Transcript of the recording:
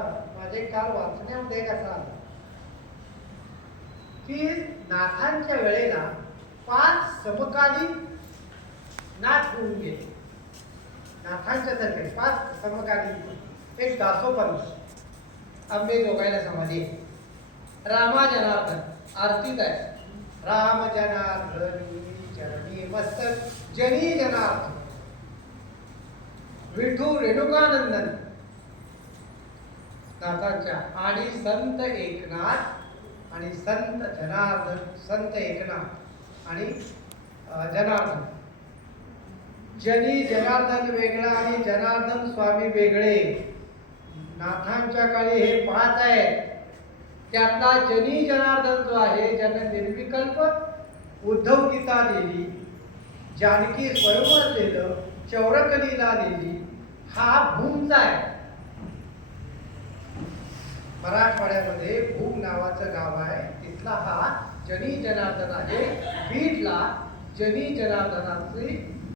माझे काल वाचण्यामध्ये कसा आला? की नाथांच्या वेळेला पाच समकालीन नाथ होऊन गेले. नाथांच्या तर्फे पाच समकालीन. एक दासोपंत आंबे जोगायला समाधी. आहे. रामा जनार्दन आरतीत आहे राम जनार्दन चरणी मस्तक. जनी जनार्दन. विठू रेणुकानंदन. नाथाच्या आणि संत एकनाथ आणि संत जनार्दन संत एकनाथ आणि जनार्दन. जनी जनार्दन वेगळा आणि जनार्दन स्वामी वेगळे. नाथांच्या काळी हे पाच आहेत. त्यातला जनी जनार्दन जो आहे ज्याने निर्विकल्प उद्धव गीता लिहिली जानकी स्वयंवर लिहिलं चौरकलीला लिहिली हा भूमचा आहे. मराठवाड्यामध्ये भूम नावाचं गाव आहे. तिथला हा जनी जनार्दन आहे. बीडला जनी जनार्दनाची